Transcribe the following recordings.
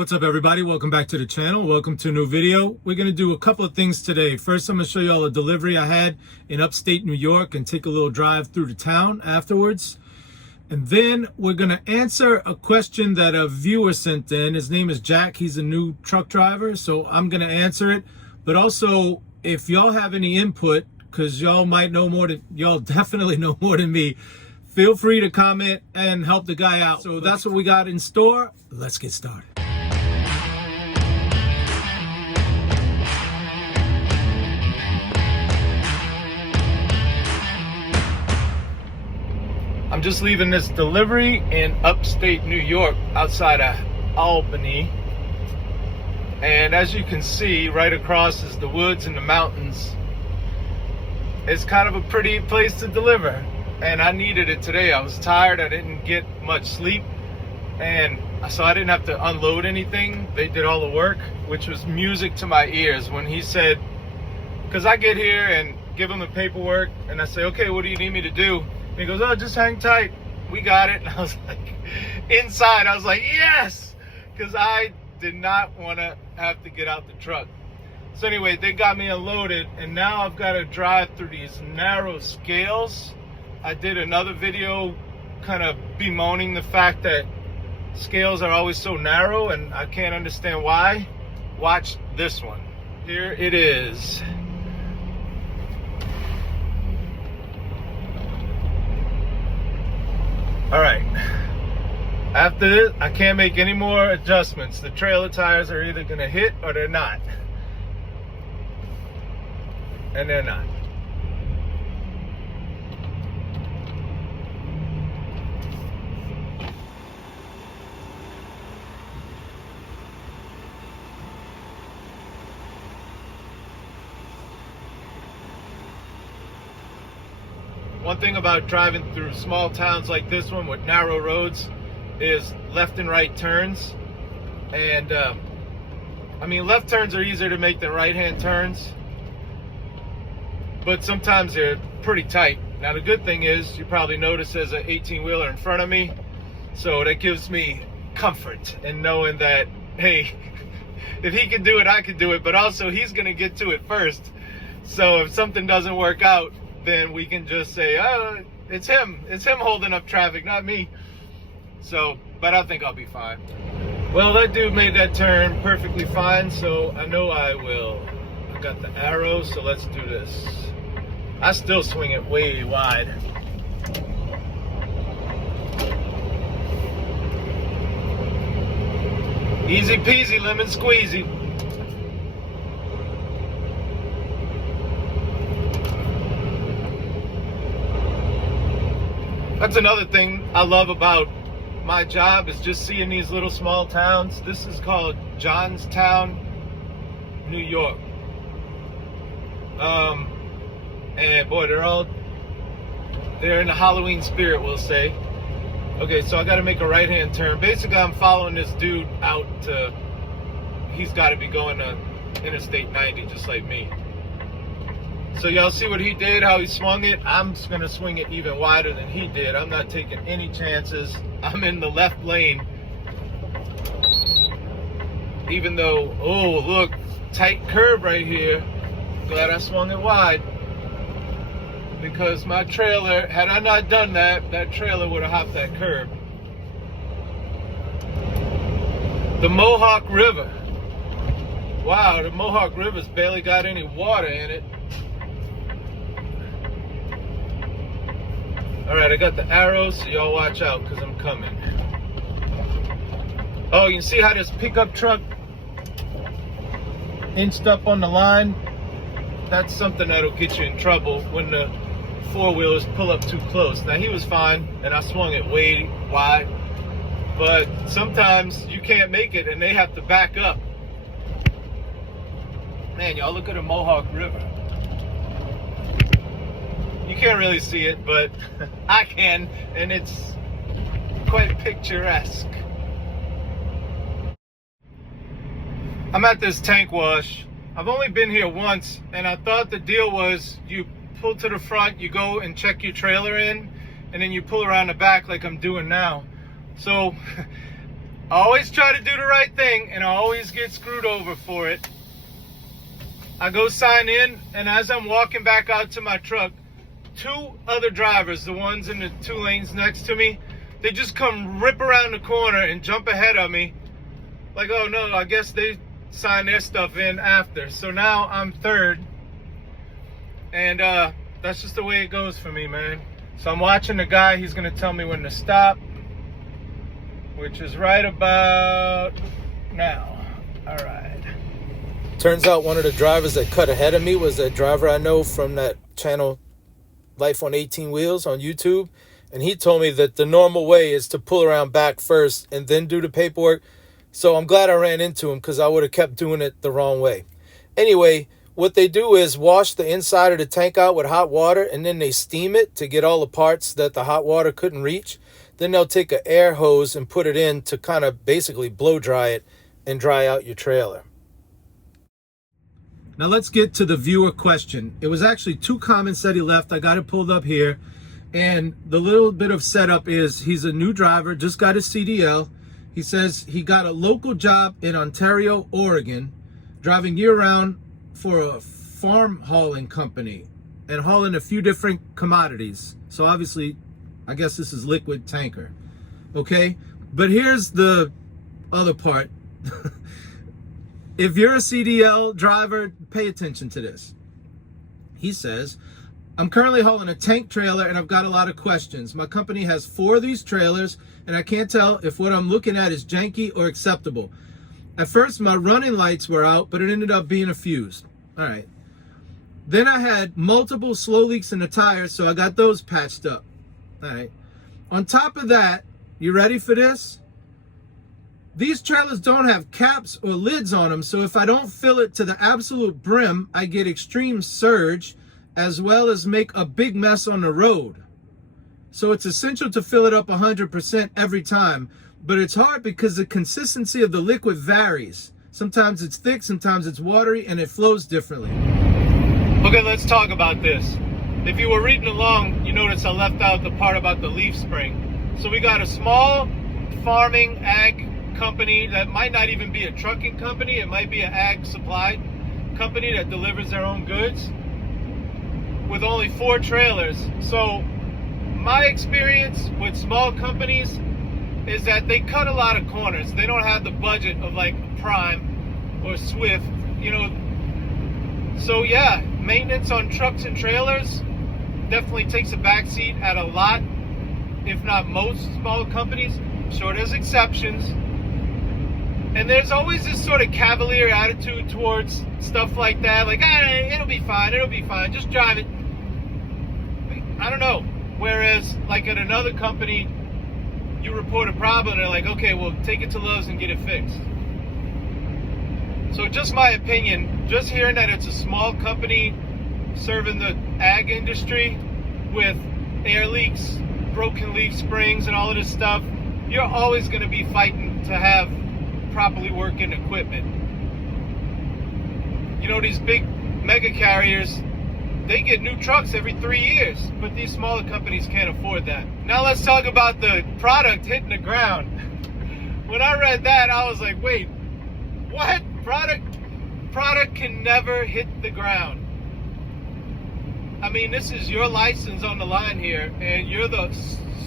What's up, everybody? Welcome back to the channel. Welcome to a new video. We're going to do a couple of things today. First, I'm going to show you all a delivery I had in upstate New York and take a little drive through the town afterwards. And then we're going to answer a question that a viewer sent in. His name is Jack. He's a new truck driver, so I'm going to answer it. But also, if y'all have any input, because y'all definitely know more than me, feel free to comment and help the guy out. So that's what we got in store. Let's get started. I'm just leaving this delivery in upstate New York outside of Albany. And as you can see, right across is the woods and the mountains. It's kind of a pretty place to deliver. And I needed it today. I was tired. I didn't get much sleep. And so I didn't have to unload anything. They did all the work, which was music to my ears when he said, because I get here and give him the paperwork and I say, okay, what do you need me to do? And he goes, oh, just hang tight. We got it. And I was like, inside, I was like, yes, because I did not want to have to get out the truck. So anyway, they got me unloaded, and now I've got to drive through these narrow scales. I did another video kind of bemoaning the fact that scales are always so narrow, and I can't understand why. Watch this one. Here it is. All right, after this, I can't make any more adjustments. The trailer tires are either gonna hit or they're not. And they're not. One thing about driving through small towns like this one with narrow roads is left and right turns. And I mean, left turns are easier to make than right-hand turns, but sometimes they're pretty tight. Now the good thing is, you probably noticed there's an 18-wheeler in front of me, so that gives me comfort in knowing that, hey, if he can do it, I can do it, but also he's gonna get to it first. So if something doesn't work out, then we can just say, oh, it's him holding up traffic, not me. So, but I think I'll be fine. Well, that dude made that turn perfectly fine, so I know I will. I got the arrow, so let's do this. I still swing it way wide. Easy peasy, lemon squeezy. That's another thing I love about my job, is just seeing these little small towns. This is called Johnstown, New York. And boy, they're in the Halloween spirit, we'll say. Okay, so I gotta make a right-hand turn. Basically, I'm following this dude out to, he's gotta be going to Interstate 90 just like me. So y'all see what he did, how he swung it? I'm just gonna swing it even wider than he did. I'm not taking any chances. I'm in the left lane. Even though, oh look, tight curb right here. Glad I swung it wide. Because my trailer, had I not done that, that trailer would have hopped that curb. The Mohawk River. Wow, the Mohawk River's barely got any water in it. All right, I got the arrows, so y'all watch out, because I'm coming. Oh, you can see how this pickup truck inched up on the line? That's something that'll get you in trouble when the four-wheelers pull up too close. Now, he was fine, and I swung it way wide, but sometimes you can't make it, and they have to back up. Man, y'all look at the Mohawk River. You can't really see it, but I can, and it's quite picturesque. I'm at this tank wash. I've only been here once, and I thought the deal was you pull to the front, you go and check your trailer in, and then you pull around the back like I'm doing now. So I always try to do the right thing, and I always get screwed over for it. I go sign in, and as I'm walking back out to my truck, 2 other drivers, the ones in the 2 lanes next to me, they just come rip around the corner and jump ahead of me. Like, oh no, I guess they signed their stuff in after. So now I'm third. And that's just the way it goes for me, man. So I'm watching the guy. He's going to tell me when to stop, which is right about now. All right. Turns out one of the drivers that cut ahead of me was a driver I know from that channel, Life on 18 Wheels on YouTube. And he told me that the normal way is to pull around back first and then do the paperwork. So I'm glad I ran into him, because I would have kept doing it the wrong way. Anyway, what they do is wash the inside of the tank out with hot water, and then they steam it to get all the parts that the hot water couldn't reach. Then they'll take an air hose and put it in to kind of basically blow dry it and dry out your trailer. Now let's get to the viewer question. It was actually 2 comments that he left. I got it pulled up here. And the little bit of setup is he's a new driver, just got his CDL. He says he got a local job in Ontario, Oregon, driving year-round for a farm hauling company and hauling a few different commodities. So obviously, I guess this is liquid tanker. Okay? But here's the other part. If you're a CDL driver, pay attention to this. He says, I'm currently hauling a tank trailer and I've got a lot of questions. My company has 4 of these trailers and I can't tell if what I'm looking at is janky or acceptable. At first, my running lights were out, but it ended up being a fuse. All right. Then I had multiple slow leaks in the tires, so I got those patched up. All right. On top of that, you ready for this? These trailers don't have caps or lids on them, so if I don't fill it to the absolute brim, I get extreme surge, as well as make a big mess on the road. So it's essential to fill it up 100% every time, but it's hard because the consistency of the liquid varies. Sometimes it's thick, sometimes it's watery, and it flows differently. Okay, let's talk about this. If you were reading along, you notice I left out the part about the leaf spring. So we got a small farming ag company that might not even be a trucking company. It might be an ag supply company that delivers their own goods with only 4 trailers. So my experience with small companies is that they cut a lot of corners. They don't have the budget of like Prime or Swift, you know. So yeah, maintenance on trucks and trailers definitely takes a backseat at a lot, if not most small companies. Sure, there's exceptions. And there's always this sort of cavalier attitude towards stuff like that. Like, it'll be fine, just drive it. I don't know. Whereas, like at another company, you report a problem, and they're like, okay, well, take it to Lowe's and get it fixed. So just my opinion, just hearing that it's a small company serving the ag industry with air leaks, broken leaf springs, and all of this stuff, you're always going to be fighting to have properly working equipment. You know, these big mega carriers, they get new trucks every 3 years, but these smaller companies can't afford that. Now let's talk about the product hitting the ground. When I read that, I was like, wait, what? Product can never hit the ground. I mean, this is your license on the line here, and you're the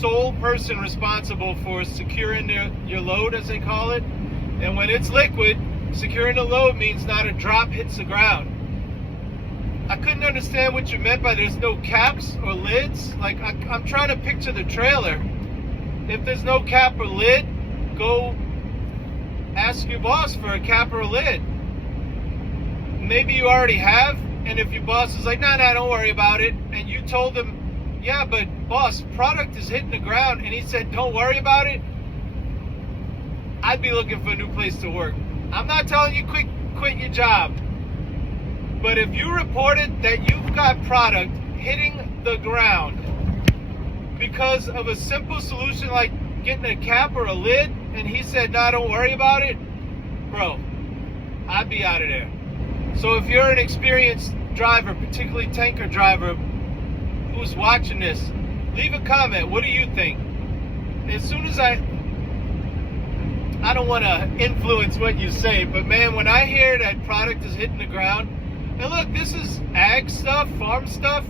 sole person responsible for securing your load, as they call it. And when it's liquid, securing the load means not a drop hits the ground. I couldn't understand what you meant by there's no caps or lids. Like, I'm trying to picture the trailer. If there's no cap or lid, go ask your boss for a cap or a lid. Maybe you already have, and if your boss is like, nah, don't worry about it, and you told him, yeah, but boss, product is hitting the ground, and he said, don't worry about it, I'd be looking for a new place to work. I'm not telling you quit your job, but if you reported that you've got product hitting the ground because of a simple solution like getting a cap or a lid, and he said, nah, don't worry about it, bro, I'd be out of there. So if you're an experienced driver, particularly tanker driver, who's watching this, leave a comment. What do you think? As soon as I don't want to influence what you say, but man, when I hear that product is hitting the ground, and look, this is ag stuff, farm stuff,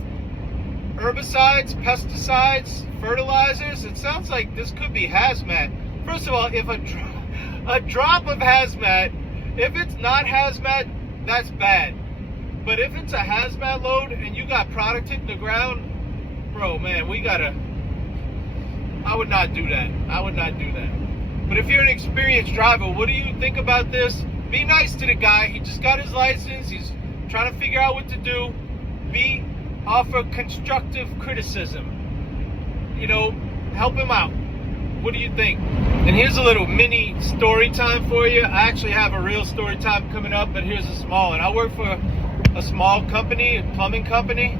herbicides, pesticides, fertilizers. It sounds like this could be hazmat. First of all, if a drop of hazmat, if it's not hazmat, that's bad. But if it's a hazmat load and you got product hitting the ground, bro, man, I would not do that. I would not do that. But if you're an experienced driver, what do you think about this? Be nice to the guy. He just got his license. He's trying to figure out what to do. Offer constructive criticism. You know, help him out. What do you think? And here's a little mini story time for you. I actually have a real story time coming up, but here's a small one. I work for a small company, a plumbing company.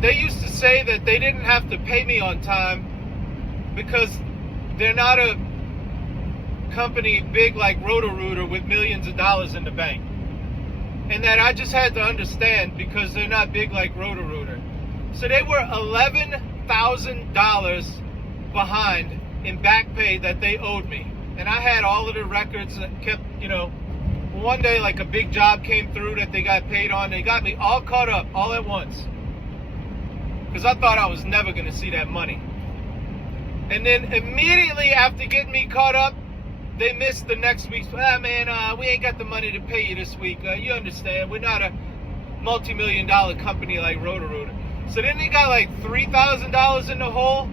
They used to say that they didn't have to pay me on time because they're not a company big like Roto-Rooter with millions of dollars in the bank. And that I just had to understand because they're not big like Roto-Rooter. So they were $11,000 behind in back pay that they owed me. And I had all of the records that kept, you know, one day like a big job came through that they got paid on. They got me all caught up all at once. Because I thought I was never going to see that money. And then immediately after getting me caught up, they missed the next week's. We ain't got the money to pay you this week. You understand, we're not a multi-million-dollar company like Roto-Rooter. So then they got like $3,000 in the hole.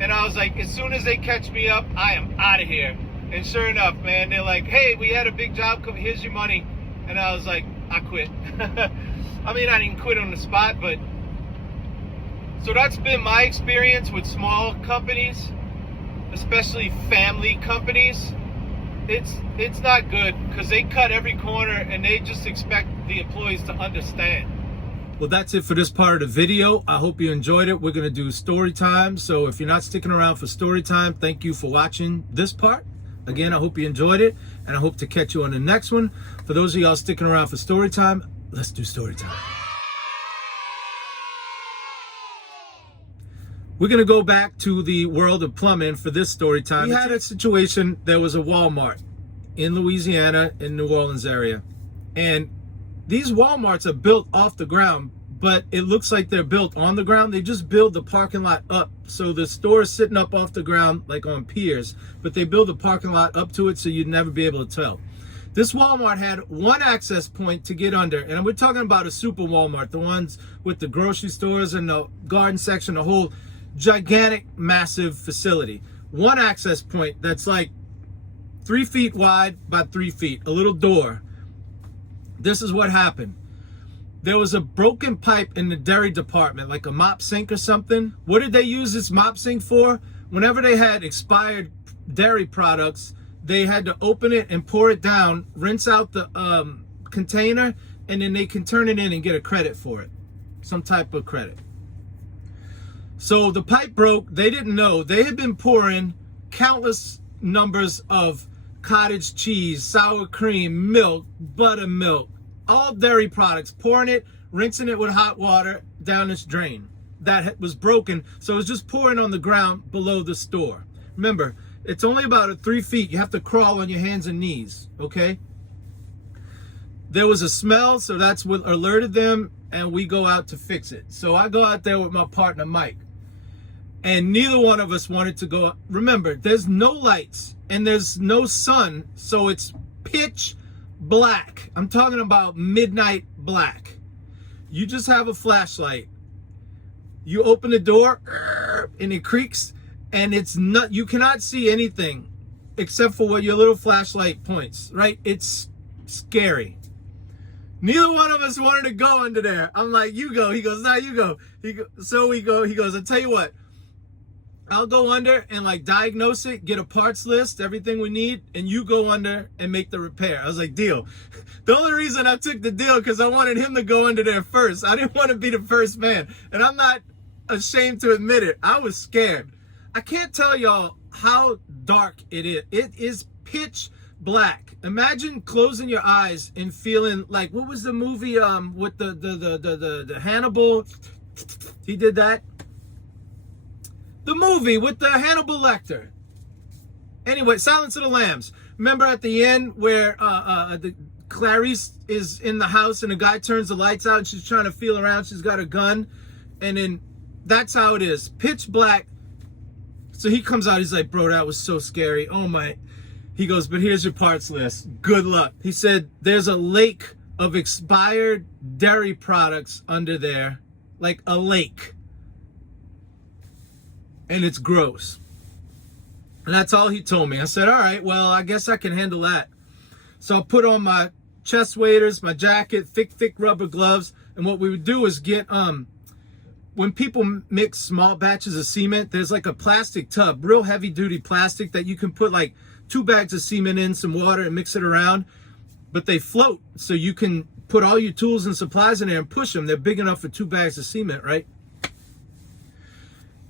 And I was like, as soon as they catch me up, I am out of here. And sure enough, man, they're like, hey, we had a big job, here's your money. And I was like, I quit. I mean, I didn't quit on the spot, but... So that's been my experience with small companies, especially family companies. It's not good because they cut every corner and they just expect the employees to understand. Well, that's it for this part of the video. I hope you enjoyed it. We're going to do story time. So if you're not sticking around for story time, thank you for watching this part. Again, I hope you enjoyed it, and I hope to catch you on the next one. For those of y'all sticking around for story time, let's do story time. We're going to go back to the world of plumbing for this story time. We had a situation, there was a Walmart in Louisiana, in New Orleans area. And these Walmarts are built off the ground, but it looks like they're built on the ground. They just build the parking lot up. So the store is sitting up off the ground, like on piers, but they build the parking lot up to it so you'd never be able to tell. This Walmart had one access point to get under, and we're talking about a super Walmart, the ones with the grocery stores and the garden section, the whole gigantic, massive facility. One access point that's like 3 feet wide by 3 feet, a little door. This is what happened. There was a broken pipe in the dairy department, like a mop sink or something. What did they use this mop sink for? Whenever they had expired dairy products, they had to open it and pour it down, rinse out the container, and then they can turn it in and get a credit for it. Some type of credit. So the pipe broke. They didn't know. They had been pouring countless numbers of cottage cheese, sour cream, milk, buttermilk, all dairy products, pouring it, rinsing it with hot water down this drain that was broken. So it was just pouring on the ground below the store. Remember, it's only about 3 feet. You have to crawl on your hands and knees, okay? There was a smell, so that's what alerted them, and we go out to fix it. So I go out there with my partner, Mike. And neither one of us wanted to go. Remember, there's no lights and there's no sun, so it's pitch black. I'm talking about midnight black. You just have a flashlight. You open the door and it creaks, and it's not, you cannot see anything except for what your little flashlight points, right? It's scary. Neither one of us wanted to go under there. I'm like, you go. He goes, nah, you go. So we go. He goes, I'll tell you what. I'll go under and like diagnose it, get a parts list, everything we need, and you go under and make the repair. I was like, deal. The only reason I took the deal because I wanted him to go under there first. I didn't want to be the first man. And I'm not ashamed to admit it. I was scared. I can't tell y'all how dark it is. It is pitch black. Imagine closing your eyes and feeling like, what was the movie with the Hannibal? He did that. The movie with the Hannibal Lecter. Anyway, Silence of the Lambs. Remember at the end where the Clarice is in the house and the guy turns the lights out and she's trying to feel around. She's got a gun. And then that's how it is. Pitch black. So he comes out. He's like, bro, that was so scary. Oh, my. He goes, but here's your parts list. Good luck. He said, there's a lake of expired dairy products under there. Like a lake. And it's gross. And that's all he told me. I said, all right, well, I guess I can handle that. So I put on my chest waders, my jacket, thick rubber gloves. And what we would do is get, when people mix small batches of cement, there's like a plastic tub, real heavy duty plastic that you can put like 2 bags of cement in, some water and mix it around. But they float, so you can put all your tools and supplies in there and push them. They're big enough for 2 bags of cement, right?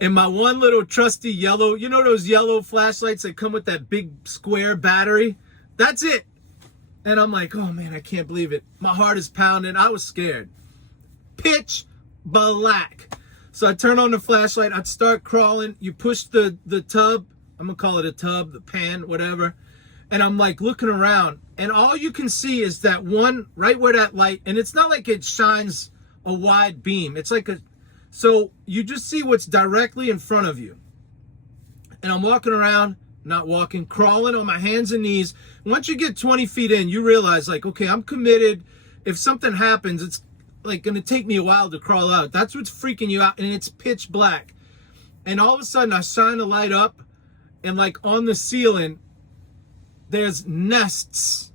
And my one little trusty yellow, you know those yellow flashlights that come with that big square battery? That's it. And I'm like, oh man, I can't believe it. My heart is pounding. I was scared. Pitch black. So I turn on the flashlight. I'd start crawling. You push the tub. I'm going to call it a tub, the pan, whatever. And I'm like looking around. And all you can see is that one right where that light. And it's not like it shines a wide beam. It's like a... So you just see what's directly in front of you. And I'm walking around, not walking, crawling on my hands and knees. Once you get 20 feet in, you realize like, okay, I'm committed. If something happens, it's like going to take me a while to crawl out. That's what's freaking you out. And it's pitch black. And all of a sudden I shine the light up and like on the ceiling, there's nests,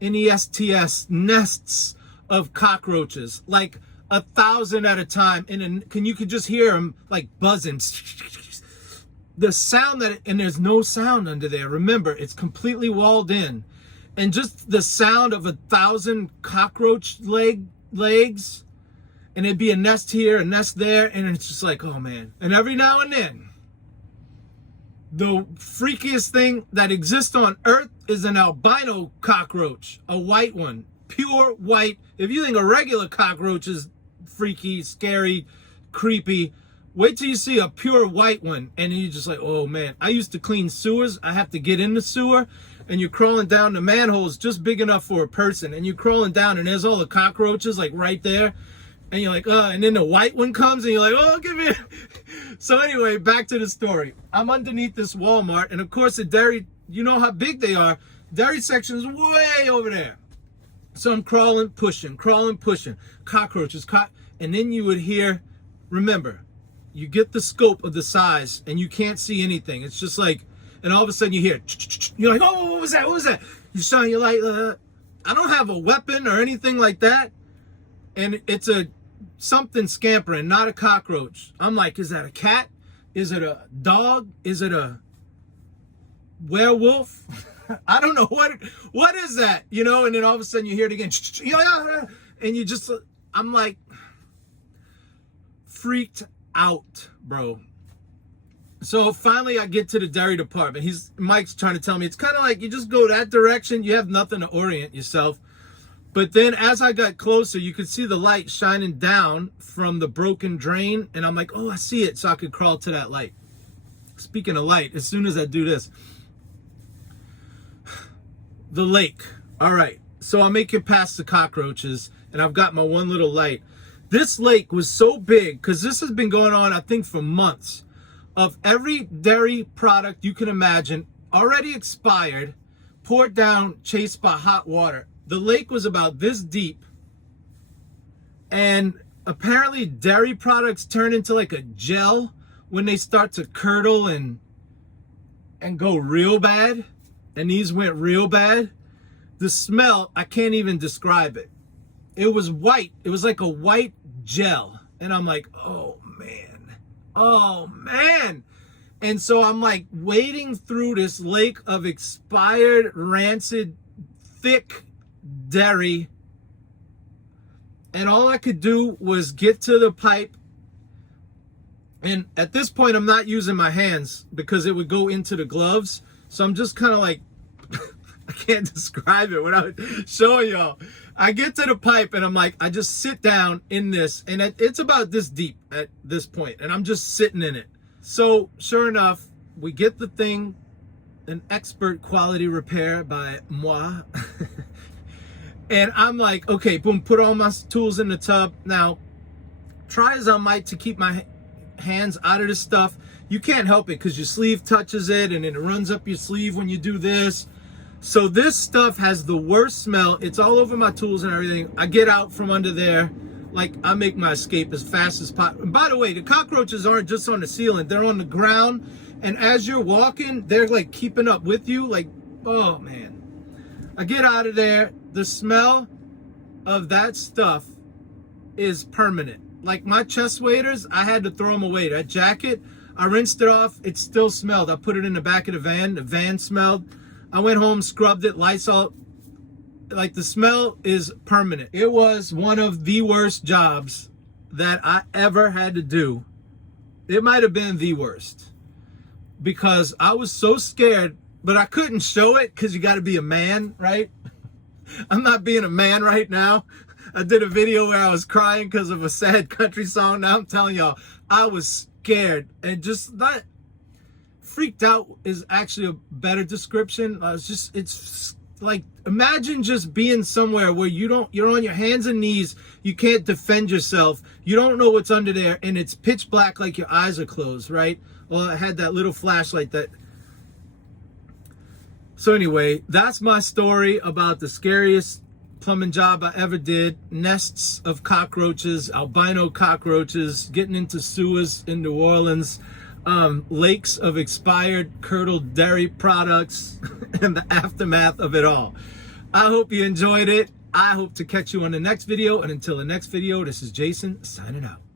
N-E-S-T-S, nests of cockroaches. Like 1,000 at a time, and you could just hear them like buzzing. The sound and there's no sound under there. Remember, it's completely walled in, and just the sound of 1,000 cockroach legs, and it'd be a nest here, a nest there, and it's just like, oh man. And every now and then, the freakiest thing that exists on Earth is an albino cockroach, a white one, pure white. If you think a regular cockroach is freaky, scary, creepy, wait till you see a pure white one, and you're just like, oh man. I used to clean sewers. I have to get in the sewer, and you're crawling down the manholes just big enough for a person, and you're crawling down, and there's all the cockroaches like right there, and you're like, and then the white one comes, and you're like, oh, give me it. So anyway, back to the story. I'm underneath this Walmart, and of course the dairy, you know how big they are. Dairy section is way over there. So I'm crawling, pushing, cockroaches, and then you would hear, remember, you get the scope of the size and you can't see anything. It's just like, and all of a sudden you hear, you're like, oh, what was that? What was that? You shine your light. I don't have a weapon or anything like that. And it's something scampering, not a cockroach. I'm like, is that a cat? Is it a dog? Is it a werewolf? I don't know what is that, you know? And then all of a sudden you hear it again, and you just, I'm like freaked out, bro. So finally I get to the dairy department. Mike's trying to tell me it's kind of like you just go that direction, you have nothing to orient yourself. But then as I got closer, you could see the light shining down from the broken drain, and I'm like, oh, I see it. So I could crawl to that light. Speaking of light, as soon as I do this, the lake. All right, so I make it past the cockroaches, and I've got my one little light. This lake was so big, because this has been going on, I think, for months, of every dairy product you can imagine, already expired, poured down, chased by hot water. The lake was about this deep, and apparently dairy products turn into like a gel when they start to curdle and go real bad. And these went real bad. The smell, I can't even describe it. It was white. It was like a white gel. And I'm like, oh man. Oh man. And so I'm like wading through this lake of expired, rancid, thick dairy. And all I could do was get to the pipe. And at this point, I'm not using my hands because it would go into the gloves. So I'm just kind of like, I can't describe it without showing y'all. I get to the pipe and I'm like, I just sit down in this, and it's about this deep at this point, and I'm just sitting in it. So sure enough, we get the thing an expert quality repair by moi. And I'm like, okay, boom, put all my tools in the tub. Now, try as I might to keep my hands out of this stuff, you can't help it because your sleeve touches it and it runs up your sleeve when you do this. So this stuff has the worst smell. It's all over my tools and everything. I get out from under there, like I make my escape as fast as possible. And by the way, the cockroaches aren't just on the ceiling, they're on the ground. And as you're walking, they're like keeping up with you. Like, oh man. I get out of there. The smell of that stuff is permanent. Like my chest waders, I had to throw them away. That jacket, I rinsed it off. It still smelled. I put it in the back of the van. The van smelled. I went home, scrubbed it, Lysol. Like the smell is permanent. It was one of the worst jobs that I ever had to do. It might have been the worst because I was so scared, but I couldn't show it because you got to be a man, right? I'm not being a man right now. I did a video where I was crying because of a sad country song. Now I'm telling y'all, I was scared and just not freaked out is actually a better description. It's like, imagine just being somewhere where you're on your hands and knees, you can't defend yourself, you don't know what's under there, and it's pitch black, like your eyes are closed, right? Well, I had that little flashlight that. So anyway, that's my story about the scariest plumbing job I ever did. Nests of cockroaches, albino cockroaches, getting into sewers in New Orleans, lakes of expired curdled dairy products, and the aftermath of it all. I hope you enjoyed it. I hope to catch you on the next video. And until the next video, this is Jason signing out.